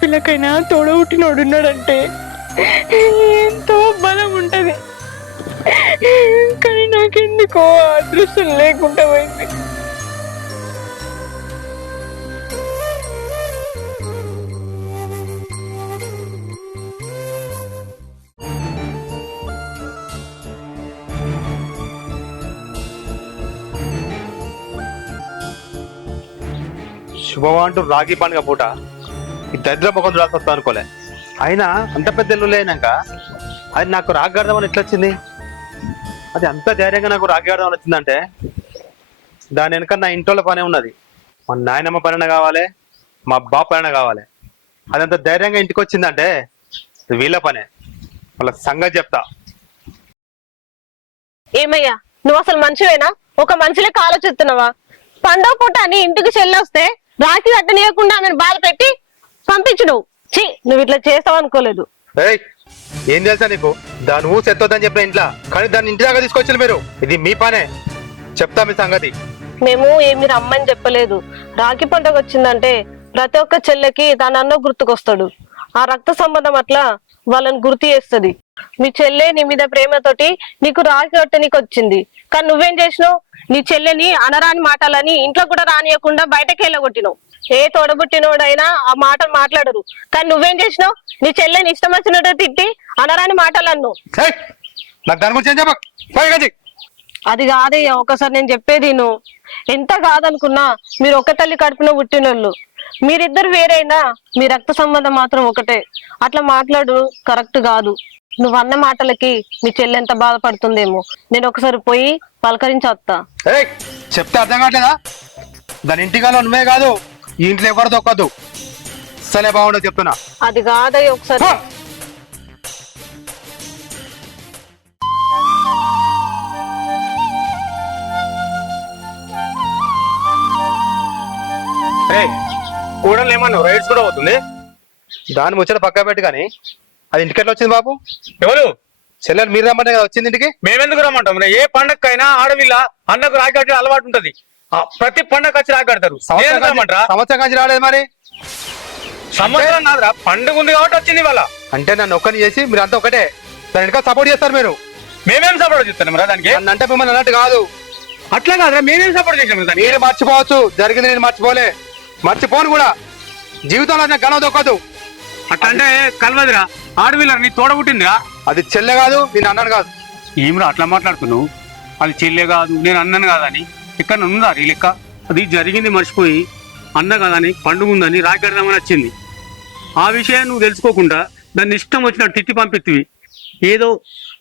ఆడపిల్లకైనా తోడబుట్టినోడున్నాడంటే ఎంతో బలం ఉంటది. కానీ నాకెందుకో అదృష్టం లేకుండా పోయింది. శుభమా అంటూ రాఖీ పండుగ పూట ఈ దరిద్ర ముఖం చూడాల్సి వస్తా అనుకోలే. అయినా అంత పెద్ద ఇల్లు లేనాక అది నాకు రాఖీ కడదామని ఎట్లా వచ్చింది? అది అంత ధైర్యంగా నాకు రాఖీ కడదామని వచ్చిందంటే దాని వెనక నా ఇంట్లో పనే ఉన్నది. మా నాయనమ్మ పైన కావాలి, మా బాబు పైన కావాలి. అది అంత ధైర్యంగా ఇంటికి వచ్చిందంటే వీళ్ళ పనే. వాళ్ళ సంగతి చెప్తా. ఏమయ్యా నువ్వు అసలు మనిషివేనా? ఒక మనిషిలోకి ఆలోచిస్తున్నావా? పండగ పూట అని ఇంటికి చెల్లొస్తే రాఖీ కట్టనీయకుండా ఆమెను బాధ పెట్టి పంపించు. నువ్వు ఇట్లా చేస్తావు అనుకోలేదు. ఏం తెలుసా నీకు? దాని ఊసి ఎత్తొద్దని చెప్పిన ఇంట్లో, కానీ దాన్ని ఇంటి దాకా తీసుకొచ్చారు మీరు. ఇది మీ పనే. చెప్తా మీ సంగతి. మేము ఏమి రమ్మని చెప్పలేదు. రాఖీ పండుగ వచ్చిందంటే ప్రతి ఒక్క చెల్లెకి దాని అన్న గుర్తుకొస్తాడు. ఆ రక్త సంబంధం అట్లా వాళ్ళని గుర్తు చేస్తుంది. మీ చెల్లె నీ మీద ప్రేమతోటి నీకు రాఖీ కట్టనీకి వచ్చింది. కానీ నువ్వేం చేసినావు? నీ చెల్లెని అనరాని మాటలని ఇంట్లో కూడా రానియకుండా బయటకి వెళ్ళగొట్టినావు. ఏ తోడబుట్టినోడైనా ఆ మాటలు మాట్లాడరు. కానీ నువ్వేం చేసినావు? నీ చెల్లెని ఇష్టం వచ్చినట్టు తిట్టి అనరాని మాటలు అన్నావు. అది కాదయ్యా, ఒకసారి నేను చెప్పేది నువ్వు. ఎంత కాదనుకున్నా మీరు ఒక తల్లి కడుపున పుట్టినోళ్ళు. మీరిద్దరు వేరైనా మీ రక్త సంబంధం మాత్రం ఒకటే. అట్లా మాట్లాడు కరెక్ట్ కాదు. నువ్వు అన్న మాటలకి మీ చెల్లె ఎంత బాధపడుతుందేమో. నేను ఒకసారి పోయి పలకరించి వస్తా. చెప్తే అర్థం కావట్లేదా? దాని ఇంటికాలో నువ్వే కాదు, ఈ ఇంట్లో ఎవరు దొక్కదు. సరే బాగుండదు చెప్తున్నా. అది కాదయ్య, ఒకసారి కూడలు ఏమన్నావు? రైడ్స్ కూడా అవుతుంది. దాని ముచ్చట పక్క పెట్టి. కానీ అది ఇంటికెట్లా వచ్చింది బాబు? ఎవరు? చెల్లెలు మీరు రమ్మంటే కదా వచ్చింది ఇంటికి. మేమెందుకు రమ్మంటాం? ఏ పండగకైనా ఆడవిల్ల అన్నకు రాఖీ కట్టే అలవాటు ఉంటది. ప్రతి పండగ వచ్చి రాఖీ కడతారు. సంవత్సరం కాంచి రాలేదు మరి. సంవత్సరం కాదురా, పండుగ ఉంది కాబట్టి వచ్చింది వాళ్ళ. అంటే నన్ను ఒక్కని చేసి మీరు అంతా ఒకటే దాని వెనక సపోర్ట్ చేస్తారు మీరు. మేమేం సపోర్ట్ చేస్తాం రా దానికి? అంటే మిమ్మల్ని అన్నట్టు కాదు. అట్లా కాదురా, మేమేం సపోర్ట్ చేసాం దానికి? మీరు మర్చిపోవచ్చు జరిగింది, నేను మర్చిపోలే, మర్చిపోను కూడా. జీవితంలో నాకు గణం దొక్కదు. అట్లా అంటే కలవదురా. ఆడవిల్ల నీ తోడబుట్టిందిరా. అది చెల్లె కాదు, నేను అన్నాను కాదు. ఏమిరా అట్లా మాట్లాడుతున్నావు? అది చెల్లె కాదు, నేను అన్నాను కాదని ఇక్కడ ఉందా ఈ లెక్క? అది జరిగింది మర్చిపోయి అన్న కాదని పండుగ ఉందని రాఖీ కడదామని వచ్చింది. ఆ విషయం నువ్వు తెలుసుకోకుండా దాన్ని ఇష్టం వచ్చినట్టు తిట్టి పంపిత్తివి. ఏదో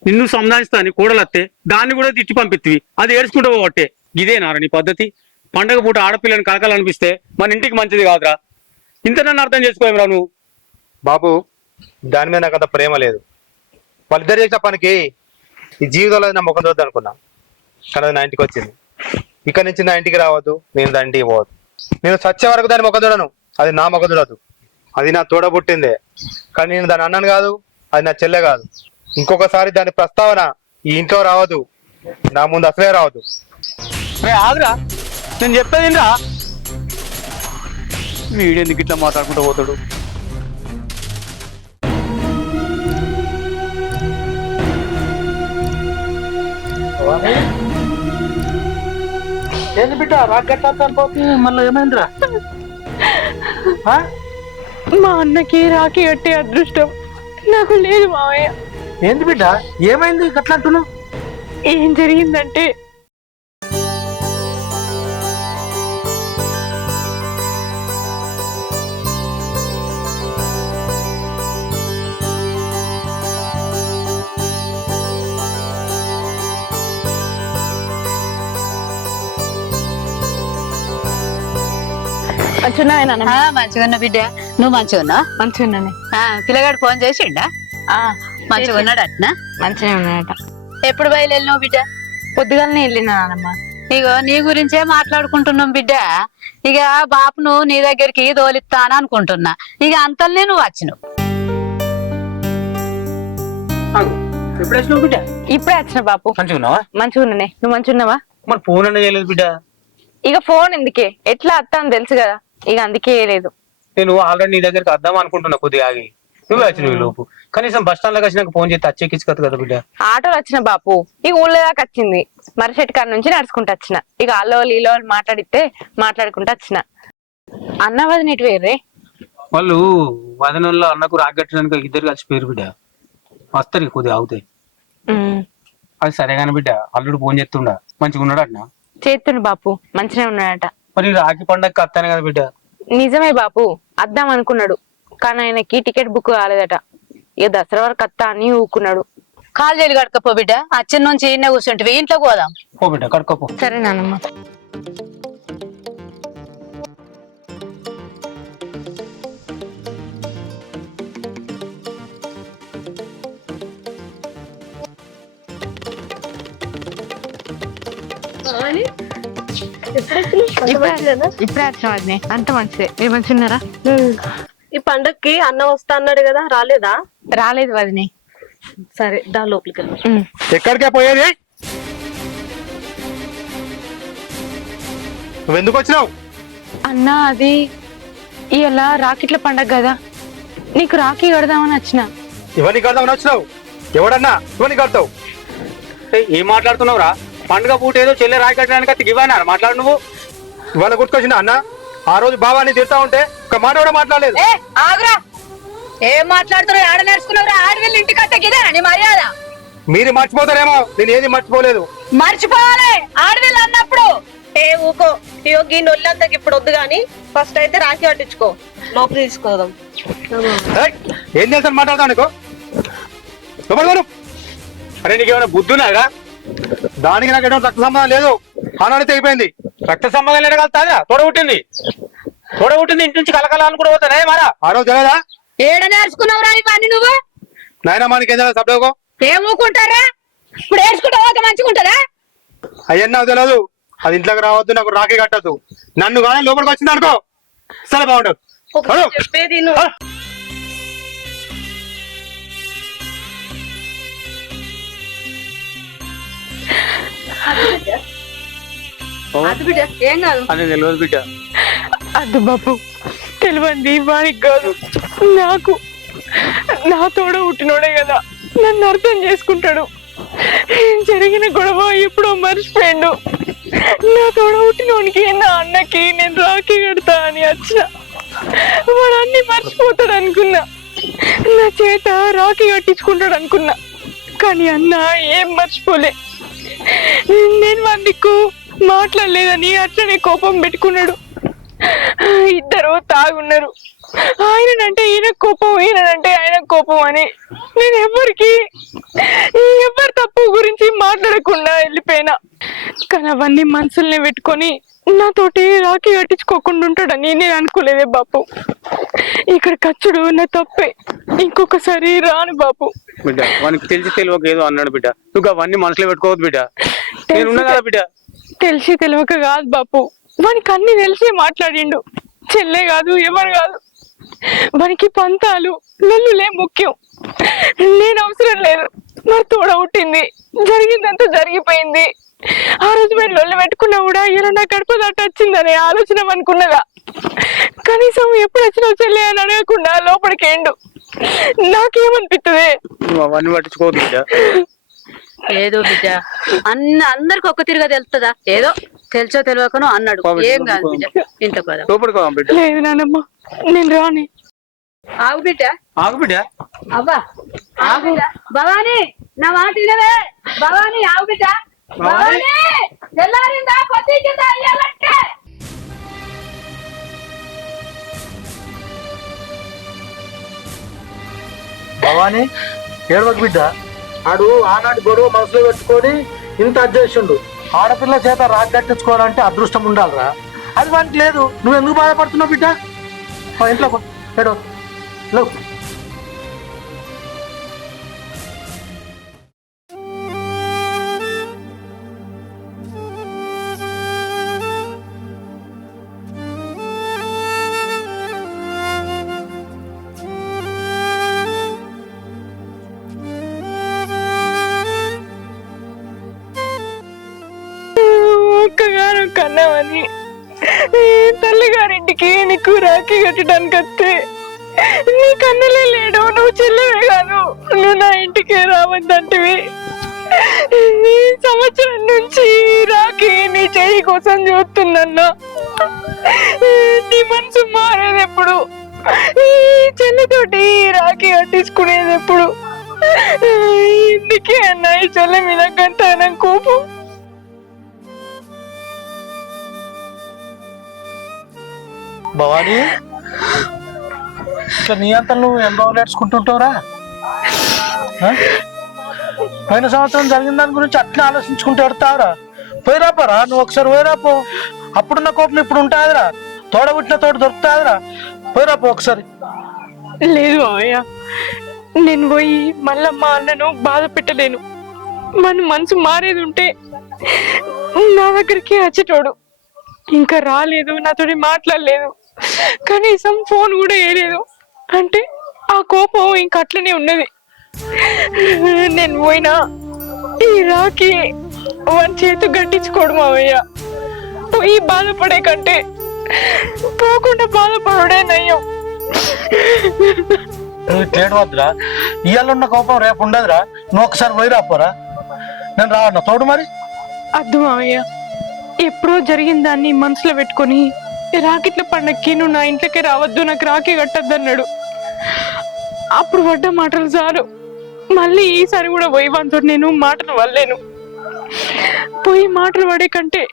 నిన్ను సంధానిస్తాని కూడలత్తే దాన్ని కూడా తిట్టి పంపిత్తివి. అది ఏడ్చుకుంటూ పోవట్టే. ఇదేనారా నీ పద్ధతి? పండగ పూట ఆడపిల్లని కలకాలనిపిస్తే మన ఇంటికి మంచిది కాదురా. ఇంత నన్ను అర్థం చేసుకోవేమరా నువ్వు? బాబు దాని మీద నాకు అంత ప్రేమ లేదు. వాళ్ళిద్దరు చేసిన పనికి ఈ జీవితంలో నా ముఖం చూద్దాం అనుకున్నా, కానీ అది నా ఇంటికి వచ్చింది. ఇక్కడ నుంచి నా ఇంటికి రావద్దు, నేను దాని ఇంటికి పోవద్దు. నేను చచ్చే వరకు దాని ముఖం చూడను. అది నా ముఖం చూడదు. అది నా తోడబుట్టిందే, కానీ నేను దాని అన్నాను కాదు, అది నా చెల్లె కాదు. ఇంకొకసారి దాని ప్రస్తావన ఈ ఇంట్లో రావద్దు, నా ముందు అసలే రావద్దు. ఆగురా, నేను చెప్పేది రా. వీడెందుకు ఇట్లా మాట్లాడుకుంటూ పోతాడు? ఏంది బిడ్డ రాకెట్టాపోతుంది? మళ్ళీ ఏమైందిరా? మా అన్నకి రాఖీ కట్టే అదృష్టం నాకు లేదు మావయ్య. ఏంది బిడ్డ ఏమైంది గట్లా అంటున్నావు? ఏం జరిగిందంటే మంచిగా ఉన్నా బిడ్డ, నువ్వు మంచిగా ఉన్నా? మంచిగా పిల్లగాడు ఫోన్ చేసిండా? మంచిగా ఉన్నాడు అట్నా? మంచిగా ఉన్నాయట. ఎప్పుడు బయలుదేరినావు బిడ్డ? పొద్దుగాలనే వెళ్ళినా నానమ్మ. ఇగో నీ గురించే మాట్లాడుకుంటున్నాం బిడ్డ. ఇక బాపును నీ దగ్గరికి దోలిస్తాను అనుకుంటున్నా. ఇక అంతల్నే నువ్వు వచ్చినావు. ఎప్పుడు వచ్చినావు బిడ్డ? ఇప్పుడే వచ్చిన బాపు. మంచిగా ఉన్నావా? మంచిగా ఉన్నానే. నువ్వు మంచిగా ఉన్నావా? మరి ఫోన్ అన్న చేయలేదు బిడ్డ. ఇక ఫోన్ ఎందుకే, ఎట్లా అత్త అని తెలుసు కదా, ఇక అందుకే లేదు. నేను ఆల్రెడీ నీ దగ్గరికి వద్దాం అనుకుంటున్నా కొద్దిగా ఆగి నువ్వే వచ్చిన లోపు కనీసం బస్ స్టాండ్ లోకి వచ్చినాక ఫోన్ చేస్తే వచ్చేకిచ్చు కదా బిడ్డ. ఆటోలు వచ్చిన బాపు ఇక ఊళ్ళో దాకా వచ్చింది మరిచెట్టు కాడ నుంచి నడుచుకుంటూ వచ్చిన ఇక అల్లో ఈలో మాట్లాడితే మాట్లాడుకుంటూ వచ్చిన అన్న వదిన ఇటు వేరే వాళ్ళు వదనంలో అన్నకు రాగట్టడానికి ఇద్దరు కలిసి పేరు బిడ్డ వస్తారు ఇక కొద్దిగా అవుతాయి. అది సరే కానీ బిడ్డ అల్లుడు ఫోన్ చేస్తుండా మంచిగా ఉన్నాడు అన్న చేస్తుండు బాపు మంచిగా ఉన్నాడట. మరి రాఖీ పండగకి వస్తాను కదా బిడ్డ. నిజమే బాపు అద్దాం అనుకున్నాడు కానీ ఆయనకి టికెట్ బుక్ కాలేదట ఇక దసరా వరకు అత్తా అని ఊకున్నాడు. కాలు చేలు కడకపో బిడ్డ అచ్చిన నుంచి ఈయన కూర్చుంటివి ఇంట్లోకి పోదాం. పో బిడ్డ కడుకోపో. సరే నాన్నమ్మ. ఇప్పుడే వచ్చిన వదినే అంత మంచిదే మీరు మంచిగా ఉన్నారా? ఈ పండక్కి అన్న వస్తా అన్నాడు కదా రాలేదా? రాలేదు వదినే. సరే దా లోపలికి వెళ్దాం. ఎక్కడికే పోయేది? నువ్వెందుకు వచ్చినావు? అన్న అది ఇలా రాకెట్ల పండగ కదా నీకు రాఖీ కడదామని వచ్చిన. ఇవన్నీ కడదామని వచ్చినావు? ఎవడన్నా ఇవన్నీ కడతావు? ఏం మాట్లాడుతున్నావురా? పండుగ పూట ఏదో చెల్లె రాఖీ కట్టడానికి ఇవ్వన్నారు మాట్లాడు నువ్వు. ఇవాళ గుర్తుకొచ్చిందా అన్న? ఆ రోజు బాబాని తిడతా ఉంటే ఒక మాట కూడా మాట్లాడలేదు. ఆగురా ఏం మాట్లాడుతున్నావు? ఆడ నేర్చుకున్నావురా? ఆడవిల్లు ఇంటికి అట్టకిదే అని మర్యాద. మీరు మర్చిపోతారేమో, నేను ఏది మర్చిపోలేదు. మర్చిపోవాలి ఆడవిల్లు అన్నప్పుడు. ఏ ఊకో యోగి నొల్లంతకి ఇప్పుడు వద్దు గాని ఫస్ట్ అయితే రాఖీ పట్టించుకో లోపల తీసుకోదాం. ఏయ్, ఏం చేస్తాను మాట్లాడతావు నీకు? లోపలికి. అరే నీకేమైనా బుద్ధి ఉన్నారా? దానికి నాకు ఎటువంటి రక్త సంబంధం లేదు. ఆనాడు తెగిపోయింది. రక్త సంబంధం లేని కలుతాదా? తోడబుట్టింది ఇంటి నుంచి కలకలాలను కూడా పోతానే మారా. ఆ రోజు తెలియదా? ఏడ నేర్చుకున్నావురా ఇవన్నీ నువ్వు? నాయనమ్మానికి ఏం తెలియదు సబ్డోగో? ఏం ఊకుంటారా? ఇప్పుడు ఏడ్చుకుంటా పోతే మంచిగా ఉంటుందా? అయ్యన్న నాకు తెలియదు. అది ఇంట్లోకి రావద్దు, నాకు రాఖీ కట్టద్దు. నన్ను కానీ లోపలికి వచ్చింది అనుకో సరే బాగుండదు. చెప్పేది ఏం కాదు అని తెలియదు బిడ్డ. అద్దు బాపు తెలివంది వానికి కాదు నాకు. నా తోడ పుట్టినోడే కదా నన్ను అర్థం చేసుకుంటాడు. జరిగిన గొడవ ఎప్పుడో మర్చిపోయాడు. నా తోడ పుట్టినోనికి నా అన్నకి నేను రాఖీ కడతా అని వచ్చిన వాడు అన్ని మర్చిపోతాడు అనుకున్నా. నా చేత రాఖీ కట్టించుకుంటాడు అనుకున్నా కానీ అన్న ఏం మర్చిపోలే. నేను వందికు మాట్లాడలేదని అట్లనే కోపం పెట్టుకున్నాడు. ఇద్దరు తాగున్నారు. ఆయనంటే ఈయన కోపం, ఈయనంటే ఆయన కోపం అని నేను ఎవరి తప్పు గురించి మాట్లాడకుండా వెళ్ళిపోయినా. కానీ అవన్నీ మనసుల్ని పెట్టుకొని నాతోటి రాఖీ కట్టించుకోకుండా ఉంటాడని నేను అనుకోలేదే బాపు. ఇక్కడ ఖర్చుడు నా తప్పే, ఇంకొకసారి రాను బాపు. బిడ్డ వానికి తెలిసి తెలియక ఏదో అన్నాడు బిడ్డ. నువ్వు అవన్నీ మనసులో పెట్టుకోవద్దు బిడ్డ. నేనున్నా కదా బిడ్డ. తెలిసి తెలియక కాదు బాపు, వానికి అన్ని తెలిసి మాట్లాడిండు. చెల్లె కాదు ఎవరు కాదు, మనకి పంతాలు లొల్లులే ముఖ్యం. నేను అవసరం లేదు. మరి తోడ పుట్టింది, జరిగిందంతా జరిగిపోయింది. ఆ రోజు మేము లొల్లు పెట్టుకున్నా కూడా ఇలా నా గడప దాట వచ్చిందనే ఆలోచన అనుకున్నదా? కనీసం ఎప్పుడు వచ్చినా చెల్లె అని అడగకుండా లోపలికేండు. నాకేమనిపిస్తుంది? నువ్వు అవన్నీ పట్టించుకోవద్దు బిడ్డ. ఏదో బిడ్డ అందరికి ఒక్క తిరిగా తెలుస్తుందా? ఏదో తెలుసో తెలియకనో అన్నాడు. ఏం కాదు బిడ్డ, ఇంట్లో కదా. లేదు నానమ్మ నేను రాని. ఆగు బిడ్డ, ఆగు బిడ్డ. అవ్వా ఆగు. భవానీ నా మాట వినవే. భవానీ ఆగు బిడ్డ. భవానీ తెల్లారిందా? పొద్దుకిందా అయ్యాలంటే భవాని ఏడవకు బిడ్డ. ఆడు ఆనాటి గొడవ మనసులో పెట్టుకొని ఇంత అడ్జేసిండు. ఆడపిల్ల చేత రాగి కట్టించుకోవాలంటే అదృష్టం ఉండాలిరా. అది వానికి లేదు. నువ్వు ఎందుకు బాధపడుతున్నావు బిడ్డ? ఇంట్లో ఏడో నువ్వు. ఒక్కగాను కన్నామని తల్లిగారింటికి నీకు రాఖీ కట్టడానికి వస్తే నీ కన్నులే లేడు, నువ్వు చెల్లెవే కాదు, నువ్వు నా ఇంటికి రావద్దంటివి. ఈ సంవత్సరం నుంచి రాఖీ నీ చెయ్యి కోసం చూస్తుందన్నా. నీ మనసు మారేది ఎప్పుడు? ఈ చెల్లెతోటి రాఖీ కట్టించుకునేది ఎప్పుడు? ఇందుకే అన్న ఈ చెల్లె మీద గంట కోపం. భవానీ, ఇట్లా నీ అంతా నువ్వు ఎన్ని రోజులు నేర్చుకుంటుంటావురా? పోయిన సంవత్సరం జరిగిన దాని గురించి అట్లా ఆలోచించుకుంటూ ఎడతావురా? పోయిరాపరా, నువ్వు ఒకసారి పోయిరాపో. అప్పుడున్న కోపం ఇప్పుడు ఉంటాదిరా, తోడబుట్టిన తోడు దొరుకుతాదిరా. పోయిరాపో ఒకసారి. లేదు మావయ్య, నేను పోయి మళ్ళా మా అన్నను బాధ పెట్టలేను. మన మనసు మారేది ఉంటే నా దగ్గరికి వచ్చేటోడు. ఇంకా రాలేదు, నాతోటి మాట్లాడలేదు, కనీసం ఫోన్ కూడా వేయలేదు అంటే ఆ కోపం ఇంక అట్లనే ఉన్నది. నేను పోయినా ఈ రాఖీ వాని చేతు గట్టించుకోడు మావయ్య. పోయి బాధపడే కంటే పోకుండా బాధపడే నయ్యం. నువ్వు తేడవద్దురా, ఇవాళ ఉన్న కోపం రేపు ఉండదురా. నువ్వు ఒకసారి పోయిరాపోరా, నేను రావన్నా తోడు. మరి అద్దు మావయ్య, ఎప్పుడో జరిగిన దాన్ని మనసులో పెట్టుకొని రాకెట్ల పండక్కి నువ్వు నా ఇంట్లోకి రావద్దు, నాకు రాఖీ కట్టద్దు అన్నాడు. అప్పుడు పడ్డ మాటలు చాలు. మళ్ళీ ఈసారి కూడా పోయి వంతో నేను మాటలు వల్లేను. పోయి మాటలు పడే కంటే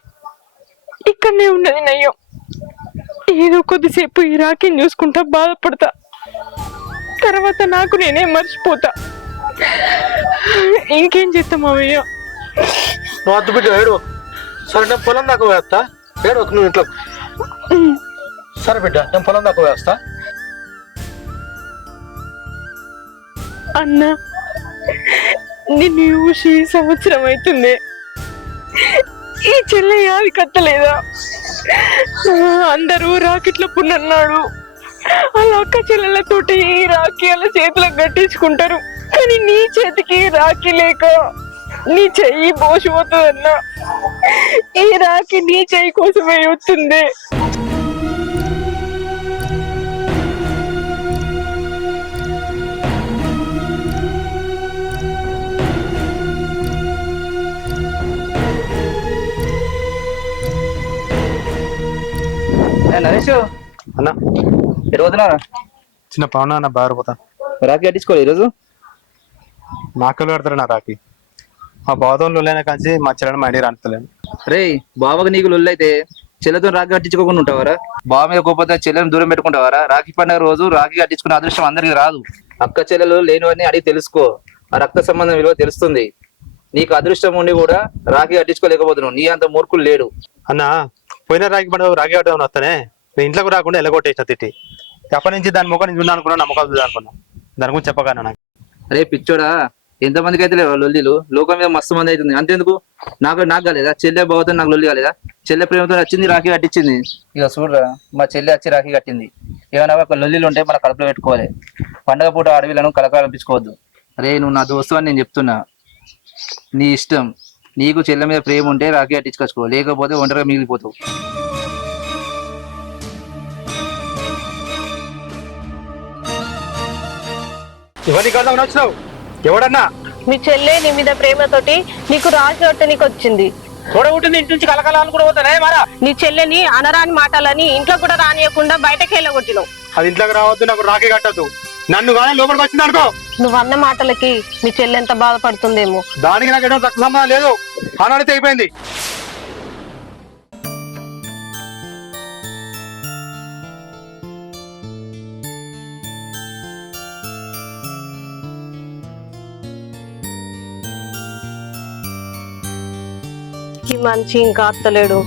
ఇక్కడనే ఉన్నది నయ్యం. ఏదో కొద్దిసేపు ఈ రాఖీని చూసుకుంటా బాధపడతా, తర్వాత నాకు నేనే మర్చిపోతా. ఇంకేం చేస్తాం మావయ్య? నువ్వు అద్దు బిడ్డ ఏడు. సరే నేను పొలం దాకా వేస్తా. ఏడు నువ్వు ఇంట్లో. సరే బిడ్డ, నేను పొలం దాకా వేస్తా. అన్నా, నిన్ను చూసి సంవత్సరం అవుతుంది. ఈ చెల్లె యాది కట్టలేదా? అందరూ రాకెట్ల పున్నన్నాడు, వాళ్ళ అక్క చెల్లెలతోటి రాఖీ వాళ్ళ చేతులకు కట్టించుకుంటారు. కానీ నీ చేతికి రాఖీ లేక నీ చెయ్యి బోసిపోతుందన్నా. ఈ రాఖీ నీ చెయ్యి కోసమే వస్తుంది. నరేష్ అన్న ఈ రోజున చిన్న పవన్ అన్న బారిపోతా. రాఖీ కట్టించుకోవాలి ఈరోజు. నాకలు పెడతారు నా రాఖీ. మా బాధంలో లేన కాంచి మా చెల్లెని మా ఇంటికి రానిస్తలేను. రే బావకు నీకు లొల్లైతే చెల్లెతో రాఖీ కట్టించుకోకుండా ఉంటావారా? బావ మీద కోపంతో చెల్లెని దూరం పెట్టుకుంటావారా? రాఖీ పండుగ రోజు రాఖీ కట్టించుకునే అదృష్టం అందరికి రాదు. అక్క చెల్లెలు లేనివన్నీ అడిగి తెలుసుకో, ఆ రక్త సంబంధం విలువ తెలుస్తుంది. నీకు అదృష్టం ఉండి కూడా రాఖీ కట్టించుకోలేకపోతున్నావు. నీ అంత మూర్ఖులు లేడు. అన్న పోయిన రాఖీ పండుగ రాఖీ కట్టడం వస్తానే నేను ఇంట్లోకి రాకుండా ఎలగొట్టేసిన తిట్టి. అప్పటి నుంచి దాని ముఖం నుంచి అనుకున్నా, నమ్మకాలు చూద్దాం అనుకున్నా. దాని గురించి చెప్పగానే నాకు. అరే పిచ్చోడా, ఎంతమందికి అయితే లేవు లొల్లిలు? లోకం మీద మస్తు మంది అవుతుంది. అంతేందుకు నాకు కాలేదా? చెల్లె బావతో నాకు లొల్లి కాలేదా? చెల్లె ప్రేమతో వచ్చింది, రాఖీ కట్టించింది. ఇక చూడరా, మా చెల్లె వచ్చి రాఖీ కట్టింది. ఏమైనా ఒక లొల్లిలు ఉంటే మన కడుపులో పెట్టుకోవాలి. పండగ పూట అడవిలను కలకాలంపించుకోవద్దు. అరే నువ్వు నా దోస్తు అని నేను చెప్తున్నా, నీ ఇష్టం. నీకు చెల్లె మీద ప్రేమ ఉంటే రాఖీ కట్టించుకోవచ్చు, లేకపోతే ఒంటరిగా మిగిలిపోతావు. ఇవన్నీ కదా వచ్చినావు ఎవడన్నా? మీ చెల్లె నీ మీద ప్రేమతోటి నీకు రాఖీ కట్టనికి వచ్చింది. చూడబుట్టింది ఇంటి నుంచి కలకలాలు కూడా పోతానే మారా. నీ చెల్లెని అనరాని మాటలని ఇంట్లో కూడా రానియకుండా బయటకి వెళ్ళగొట్టినావు. అది ఇంట్లోకి రావద్దు, నాకు రాఖీ కట్టద్దు. నన్ను కానీ లోపలికి వచ్చింది అనుకో, నువ్వు అన్న మాటలకి మీ చెల్లె ఎంత బాధపడుతుందేమో. దానికి నాకు ఎటువంటి రక్త సంబంధం లేదు. ఆనాడితే అయిపోయింది. ఈ మనిషి ఇంకా అత్తలేడు.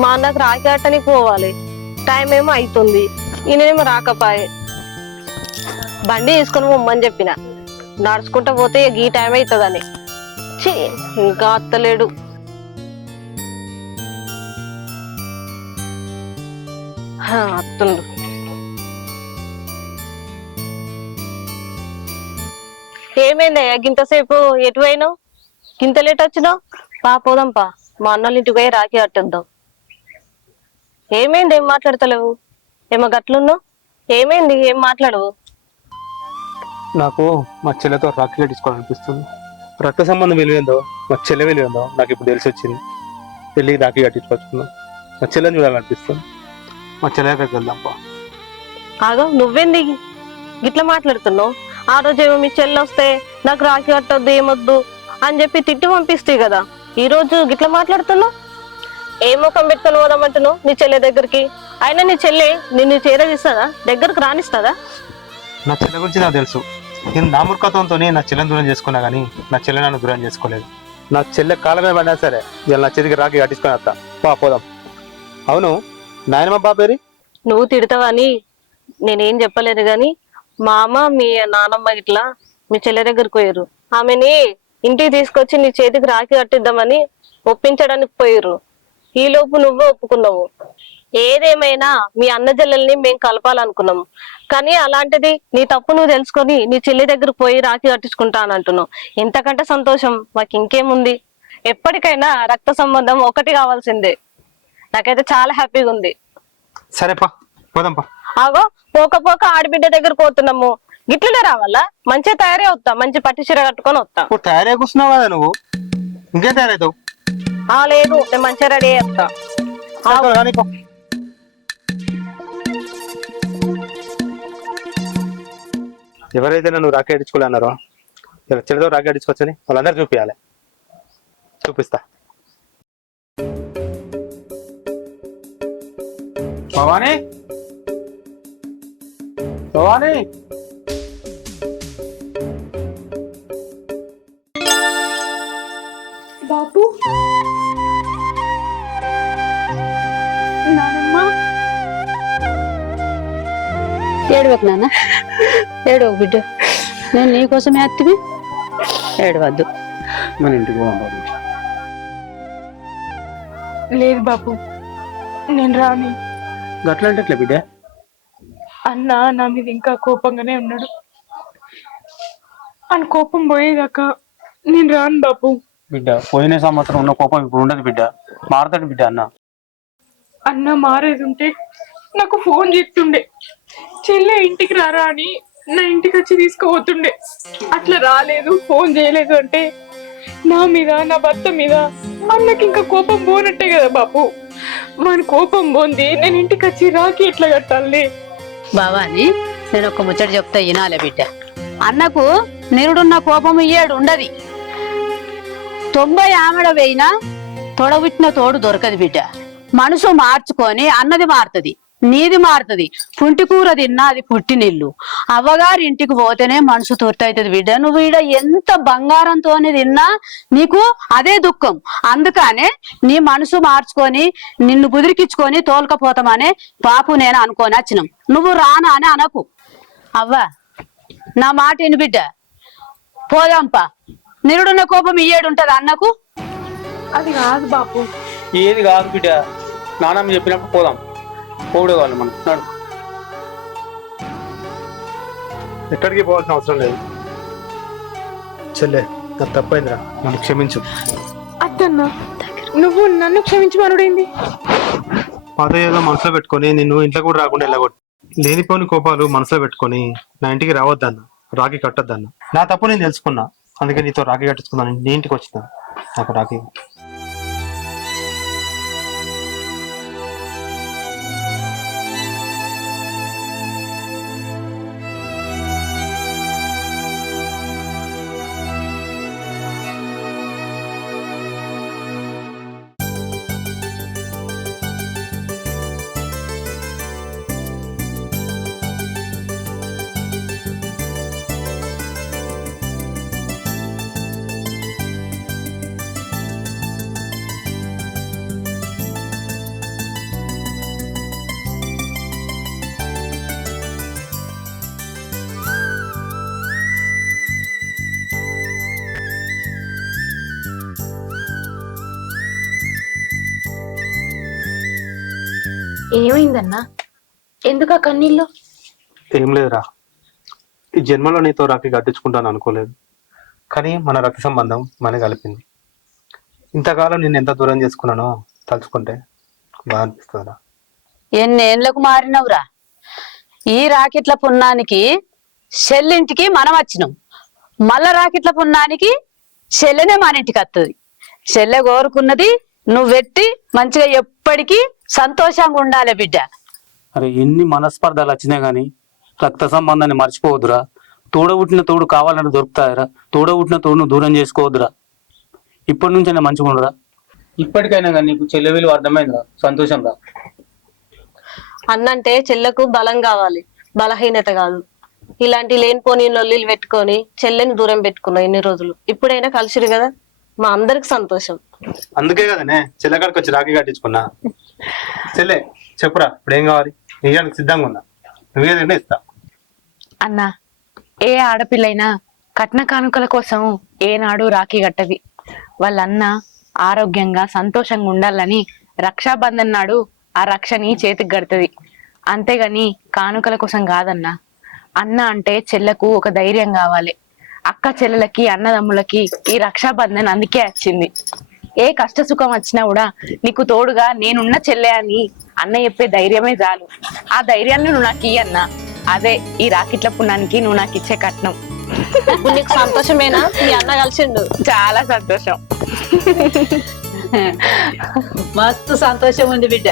మా అన్నకు రాఖీ కట్టనికి పోవాలి, టైం ఏమో అవుతుంది, ఈయనేమో రాకపాయే. బండి తీసుకొని పొమ్మని చెప్పిన, నడుచుకుంటా పోతే ఈ టైం అవుతుందని. ఛీ, ఇంకా అత్తలేడు. అత్తుండు. ఏమైందయ్యా గింతసేపు? ఎటు పోయినావు? గింత లేట్ వచ్చినావు? పోదాంపా, మా అన్నోళ్ళ ఇంటికి పోయి రాఖీ కట్టేద్దాం. ఏమైంది? ఏం మాట్లాడతలేవు? ఏమో గట్లున్నావు? ఏమైంది? ఏం మాట్లాడవు? నాకు మా చెల్లెతో రాఖీ కట్టించుకోవాలనిపిస్తుంది. రక్త సంబంధం విలువేందో, మా చెల్లె విలువేందో నాకు ఇప్పుడు తెలిసి వచ్చింది. వెళ్ళి రాఖీ కట్టించుకొచ్చుకుందాం. మా చెల్లెని చూడాలనిపిస్తుంది. మా చెల్లె దగ్గరికి వెళ్దాంపా. ఆగో, నువ్వేంది గిట్లా మాట్లాడుతున్నావు? ఆ రోజేమో మీ చెల్లి వస్తే నాకు రాఖీ కట్టొద్దు ఏమొద్దు అని చెప్పి తిట్టి పంపిస్తే కదా, ఈ రోజు గిట్లా మాట్లాడుతున్నావు? ఏ ముఖం పెట్టుకొని పోదామంటున్నావు నీ చెల్లె దగ్గరికి? అయినా నీ చెల్లె నిన్ను చేరదీస్తుందా? దగ్గరకు రానిస్తుందా? నా చెల్లె గురించి నాకు తెలుసు. నేను నా మూర్ఖత్వంతో నా చెల్లెని దూరం చేసుకున్నా కానీ నా చెల్లె నన్ను దూరం చేసుకోలేదు. నా చెల్లె కాలమే పడినా సరే ఇలా నా చేతికి రాఖీ కట్టించుకొని వస్తా. పోదాం. అవును, నాయనమ్మ బాబేరి? నువ్వు తిడతావని నేనేం చెప్పలేదు గాని మా అమ్మ మీ నానమ్మ ఇట్లా మీ చెల్లె దగ్గరకు పోయారు. ఆమెని ఇంటికి తీసుకొచ్చి నీ చేతికి రాఖీ కట్టిద్దామని ఒప్పించడానికి పోయారు. ఈ లోపు నువ్వే ఒప్పుకున్నావు. ఏదేమైనా మీ అన్న చెల్లెల్ని మేము కలపాలనుకున్నాము, కానీ అలాంటిది నీ తప్పు నువ్వు తెలుసుకొని నీ చెల్లి దగ్గరకు పోయి రాఖీ కట్టించుకుంటా అని అంటున్నావు. ఇంతకంటే సంతోషం మాకు ఇంకేముంది? ఎప్పటికైనా రక్త సంబంధం ఒకటి కావాల్సిందే. నాకైతే చాలా హ్యాపీగా ఉంది. సరేపా, పోదాంపా. ఆగో, పోక ఆడబిడ్డ దగ్గర పోతున్నాము, గిట్లనే రావాలా? మంచిగా తయారై వస్తా, మంచి పట్టు చీర కట్టుకొని వస్తా. ఇప్పుడు తయారై కూర్చున్నావు కదా నువ్వు, ఇంకేం తయారవుతావు? లేదు, నేను మంచిగా రెడీ చేస్తా. కానీ పో. ఎవరైతే నన్ను రాఖీ కట్టించుకోలే అన్నారో చెల్లెతో రాఖీ కట్టించుకొచ్చని వాళ్ళందరూ చూపించాలి. చూపిస్తా. భవానీ, భవానీ, బాబు, నానమ్మ, ఏడవకు నాన్న, ఏడవకు బిడ్డ. నేను నీకోసమే అత్తివి, ఏడవద్దు. మన ఇంటికి పోదాం బాబు. లేదు బాబు, నేను రాని. గట్ల అంటే ఎట్లా బిడ్డ? అన్న నా మీద ఇంకా కోపంగానే ఉన్నాడు. అని కోపం పోయేదాకా నేను రాను బాబు. బిడ్డ, పోయిన సంవత్సరం ఉన్న కోపం ఇప్పుడు ఉండదు బిడ్డ. మారతాడు బిడ్డ అన్న. అన్న మారేది ఉంటే నాకు ఫోన్ చేస్తుండే, చెల్లె ఇంటికి రారా అని నా ఇంటికి వచ్చి తీసుకుపోతుండే. అట్లా రాలేదు, ఫోన్ చేయలేదు అంటే నా మీద, నా భర్త మీద అన్నకి ఇంకా కోపం పోనట్టే కదా బాబు. మన కోపం పోంది నేను ఇంటికి వచ్చి రాఖీ ఎట్లా కట్టాలి? బావాని, నేను ఒక ముచ్చట చెప్తా వినాలే బిడ్డ. అన్నకు నిరుడున్న కోపం ఇయ్యాడు ఉండది. 90 ఆమెడ వేయినా తొడబుట్టిన తోడు దొరకదు బిడ్డ. మనసు మార్చుకొని అన్నది మారుతుంది, నీది మారుతుంది. పుంటి కూర తిన్నా అది పుట్టినిల్లు. అవ్వగారి ఇంటికి పోతేనే మనసు తొర్తవుతుంది బిడ్డ. నువ్వు ఈడ ఎంత బంగారంతోనే తిన్నా నీకు అదే దుఃఖం. అందుకనే నీ మనసు మార్చుకొని నిన్ను బుదిరికించుకొని తోలకపోతామనే పాపు నేను అనుకోని వచ్చినాం. నువ్వు రానా అని అనకు. అవ్వా, నా మాట విను బిడ్డ, పోదాంపా. నిరుడున్న కోపం ఇయ్యేడుంటది అన్నకు. అది కాదు బాబు. ఏది కాదు బిడ్డ, నాన్నమ్మ చెప్పినప్పుడు పోదాం. పోవడే వాళ్ళు మనం నడు. ఎక్కడికి పోవాల్సిన అవసరం లేదు. చెల్లె, నాకు తప్పైందిరా, నన్ను క్షమించు. అద్దన్నా, నువ్వు నన్ను క్షమించమనుడేంది? పాత ఏదో మనసులో పెట్టుకొని నిన్ను ఇంట్లో కూడా రాకుండా వెళ్ళగొట్టు. లేనిపోని కోపాలు మనసులో పెట్టుకొని నా ఇంటికి రావద్దన్న, రాఖీ కట్టొద్దన్న. నా తప్పు నేను తెలుసుకున్నా, అందుకే నీతో రాఖీ కట్టించుకున్నాను. నీ ఇంటికి వచ్చిన నాకు రాఖీ. ఏమైందన్నా? ఎందుకు ఆ కన్నీళ్ళు? ఏం లేదురా, ఈ జన్మలో నీతో రాఖీ కట్టించుకుంటాను అనుకోలేదు, కానీ మన రక్త సంబంధం మన కలిపింది. ఇంతకాలం నేను ఎంత దూరం చేసుకున్నానో తలుచుకుంటే బాగా అనిపిస్తుందిరా. ఎన్నేళ్లకు మారినవురా. ఈ రాకెట్ల పున్నానికి చెల్లింటికి మనం వచ్చినాం, మళ్ళా రాకెట్ల పున్నానికి చెల్లెనే మన ఇంటికి వస్తుంది. చెల్లె కోరుకున్నది నువ్వెట్టి మంచిగా ఎప్పటికీ సంతోషంగా ఉండాలి బిడ్డ. అరే ఎన్ని మనస్పర్ధలు వచ్చినా గానీ రక్త సంబంధాన్ని మర్చిపోవద్దురా. తోడబుట్టిన తోడు కావాలంటే దొరుకుతాయరా. తోడబుట్టిన తోడును దూరం చేసుకోవద్దురా. ఇప్పటి నుంచైనా మంచిగా ఉండరా. ఇప్పటికైనా కానీ నీకు చెల్లె విలువ అర్థమైందిరా. సంతోషం రా. అన్నంటే చెల్లెకు బలం కావాలి, బలహీనత కాదు. ఇలాంటి లేనిపోని లొల్లిలు పెట్టుకొని చెల్లెని దూరం పెట్టుకున్నావు ఇన్ని రోజులు. ఇప్పుడైనా కలిసిరు కదా, మా అందరికి సంతోషం. అందుకే కదనే చెల్లెకాడికి వచ్చి రాఖీ కట్టించుకున్నా. చెల్లె చెప్పురా, ఇప్పుడు ఏం కావాలి? నీకు సిద్ధంగా ఉన్నా, నువ్వేదంటే ఇస్తా. అన్నా, ఏ ఆడపిల్లైనా కట్న కానుకల కోసం ఏనాడు రాఖీ కట్టది. వాళ్ళన్న ఆరోగ్యంగా సంతోషంగా ఉండాలని రక్షాబంధన్ నాడు ఆ రక్షని చేతికి కడుతుంది. అంతేగాని కానుకల కోసం కాదన్నా. అన్న అంటే చెల్లకు ఒక ధైర్యం కావాలి. అక్క చెల్లెలకి అన్నదమ్ములకి ఈ రక్షాబంధన్ అందుకే వచ్చింది. ఏ కష్ట సుఖం వచ్చినా కూడా నీకు తోడుగా నేనున్న చెల్లె అని అన్న చెప్పే ధైర్యమే చాలు. ఆ ధైర్యాన్ని నువ్వు నాకు ఇయ్యన్నా. అదే ఈ రాకెట్ల పుణ్యానికి నువ్వు నాకు ఇచ్చే కట్నం. ఇప్పుడు నీకు సంతోషమేనా? మీ అన్న కలిసిండు. చాలా సంతోషం. మస్తు సంతోషం ఉంది బిడ్డ.